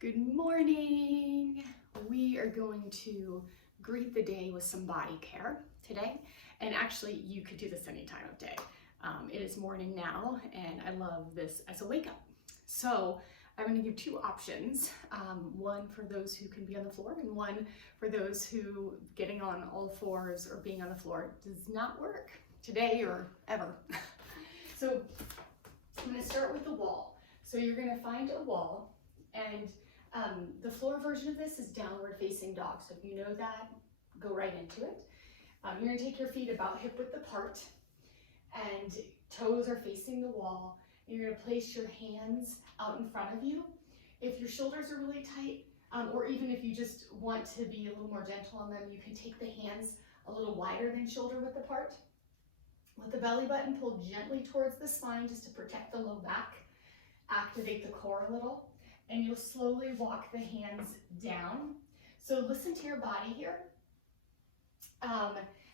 Good morning. We are going to greet the day with some body care today. And actually, you could do this any time of day. It is morning now, and I love this as a wake up. So I'm going to give two options, one for those who can be on the floor and one for those who getting on all fours or being on the floor does not work today or ever. So I'm going to start with the wall. So you're going to find a wall, and the floor version of this is downward facing dog. So if you know that, go right into it. You're going to take your feet about hip width apart, and toes are facing the wall. And you're going to place your hands out in front of you. If your shoulders are really tight, or even if you just want to be a little more gentle on them, you can take the hands a little wider than shoulder width apart. With the belly button pulled gently towards the spine just to protect the low back. Activate the core a little, and you'll slowly walk the hands down. So listen to your body here.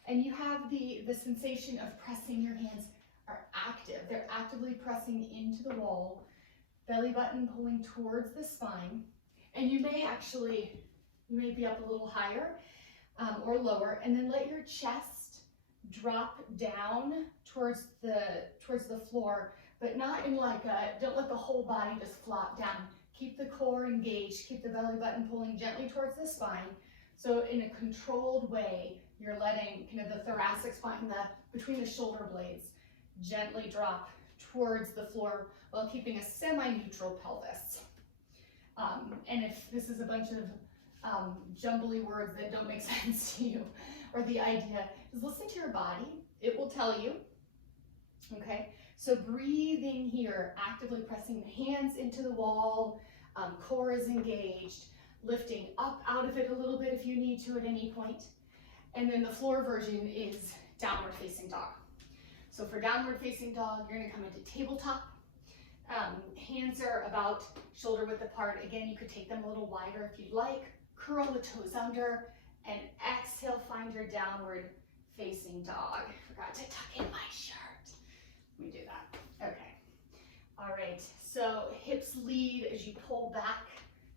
And you have the sensation of pressing. Your hands are active. They're actively pressing into the wall, belly button pulling towards the spine. And you may be up a little higher or lower, and then let your chest drop down towards the floor, but not in like don't let the whole body just flop down. Keep the core engaged, keep the belly button pulling gently towards the spine. So in a controlled way, you're letting kind of the thoracic spine, between the shoulder blades, gently drop towards the floor while keeping a semi-neutral pelvis. And if this is a bunch of jumbly words that don't make sense to you, or the idea is listen to your body, it will tell you, okay? So breathing here, actively pressing the hands into the wall, core is engaged, lifting up out of it a little bit if you need to at any point. And then the floor version is downward facing dog. So for downward facing dog, you're gonna come into tabletop. Hands are about shoulder width apart. Again, you could take them a little wider if you'd like. Curl the toes under, and exhale, find your downward facing dog. Forgot to tuck in my shirt. Let me do that. Okay. All right. So hips lead as you pull back,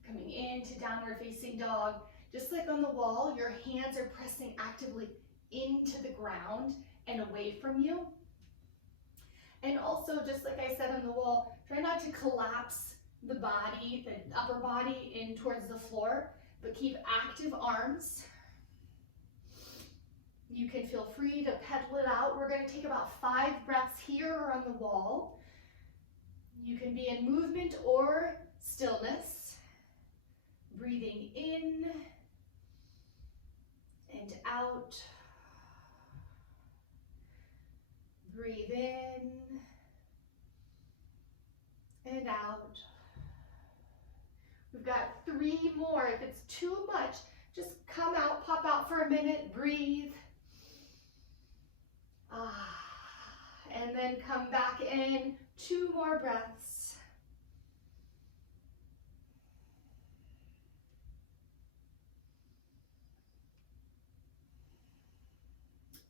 coming into downward facing dog. Just like on the wall, your hands are pressing actively into the ground and away from you. And also, just like I said on the wall, try not to collapse the body, the upper body in towards the floor, but keep active arms. You can feel free to pedal it out. We're going to take about 5 breaths here or on the wall. You can be in movement or stillness. Breathing in and out. Breathe in and out. We've got 3 more. If it's too much, just come out, pop out for a minute, breathe. And then come back in, 2 more breaths.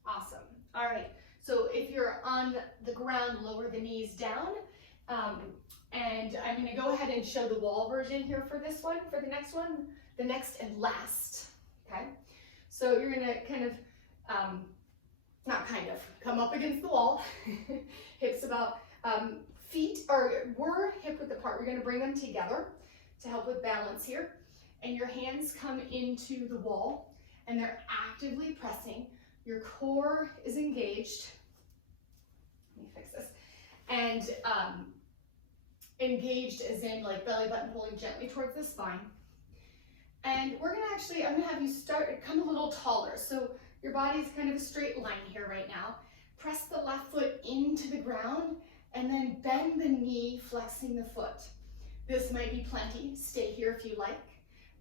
Awesome. All right. So if you're on the ground, lower the knees down. And I'm going to go ahead and show the wall version here for this one, for the next one, the next and last. Okay. So you're going to kind of, come up against the wall, hips about, feet were hip width apart. We're going to bring them together to help with balance here. And your hands come into the wall, and they're actively pressing. Your core is engaged. Let me fix this. And engaged as in like belly button pulling gently towards the spine. And we're gonna I'm gonna have you come a little taller. So your body's kind of a straight line here right now. Press the left foot into the ground and then bend the knee, flexing the foot. This might be plenty. Stay here if you like.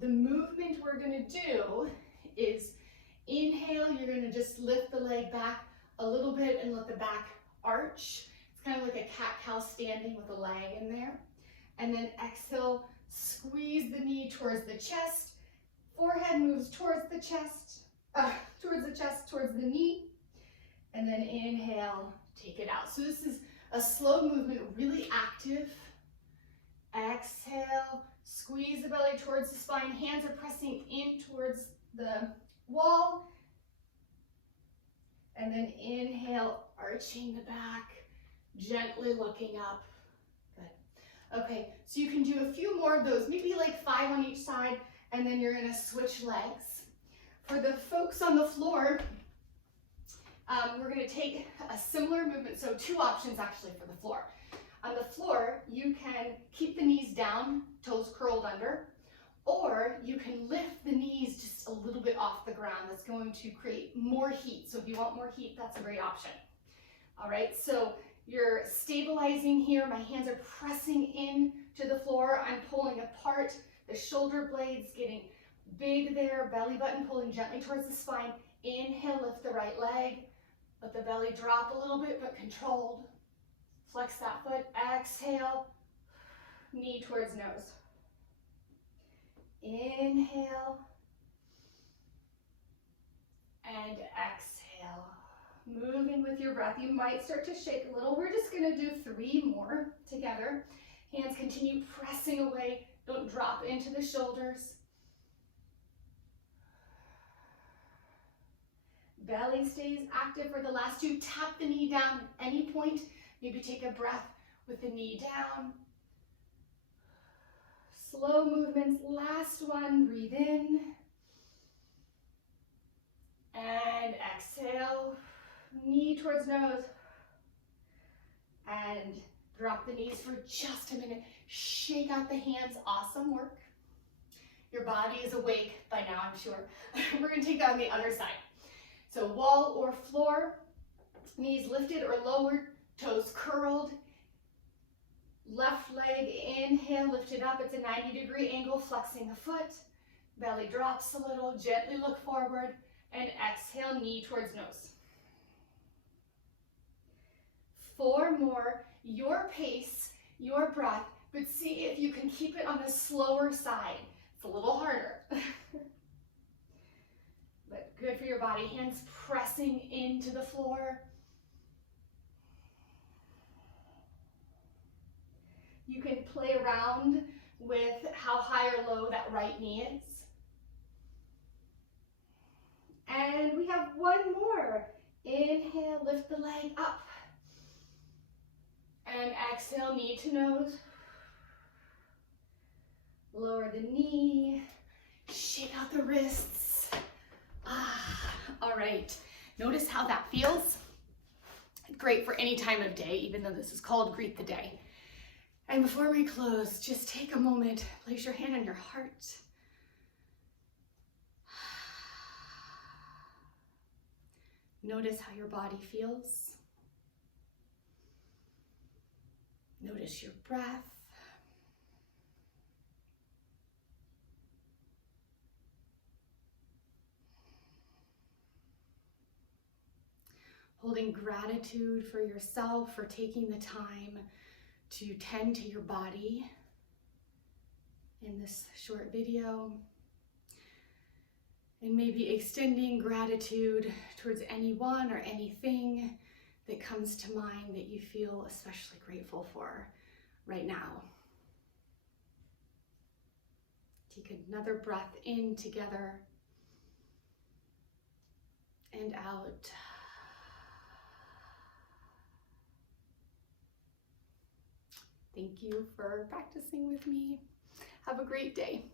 The movement we're gonna do is inhale, you're gonna just lift the leg back a little bit and let the back arch. It's kind of like a cat-cow standing with a leg in there. And then exhale, squeeze the knee towards the chest. Forehead moves towards the chest, towards the knee. And then inhale, take it out. So this is a slow movement, really active. Exhale, squeeze the belly towards the spine. Hands are pressing in towards the wall. And then inhale, arching the back, gently looking up. Good. Okay, so you can do a few more of those, maybe like 5 on each side, and then you're gonna switch legs. For the folks on the floor, we're gonna take a similar movement, so 2 options actually for the floor. On the floor, you can keep the knees down, toes curled under, or you can lift the knees just a little bit off the ground. That's going to create more heat. So if you want more heat, that's a great option. All right, so you're stabilizing here. My hands are pressing in to the floor. I'm pulling apart the shoulder blades, getting big there, belly button pulling gently towards the spine. Inhale, lift the right leg. Let the belly drop a little bit, but controlled. Flex that foot. Exhale, knee towards nose. Inhale and exhale. Moving with your breath. You might start to shake a little. We're just going to do 3 more together. Hands continue pressing away. Don't drop into the shoulders. Belly stays active for the last 2. Tap the knee down at any point. Maybe take a breath with the knee down. Slow movements, last one, breathe in. And exhale, knee towards nose. And drop the knees for just a minute. Shake out the hands, awesome work. Your body is awake by now, I'm sure. We're gonna take that on the other side. So wall or floor, knees lifted or lowered, toes curled. Left leg, inhale, lift it up. It's a 90-degree angle, flexing the foot. Belly drops a little, gently look forward, and exhale, knee towards nose. 4 more, your pace, your breath, but see if you can keep it on the slower side. It's a little harder. But good for your body. Hands pressing into the floor. You can play around with how high or low that right knee is. And we have 1 more. Inhale, lift the leg up. And exhale, knee to nose. Lower the knee. Shake out the wrists. All right. Notice how that feels. Great for any time of day, even though this is called Greet the Day. And before we close, just take a moment, place your hand on your heart. Notice how your body feels. Notice your breath. Holding gratitude for yourself for taking the time to tend to your body in this short video, and maybe extending gratitude towards anyone or anything that comes to mind that you feel especially grateful for right now. Take another breath in together and out. Thank you for practicing with me. Have a great day.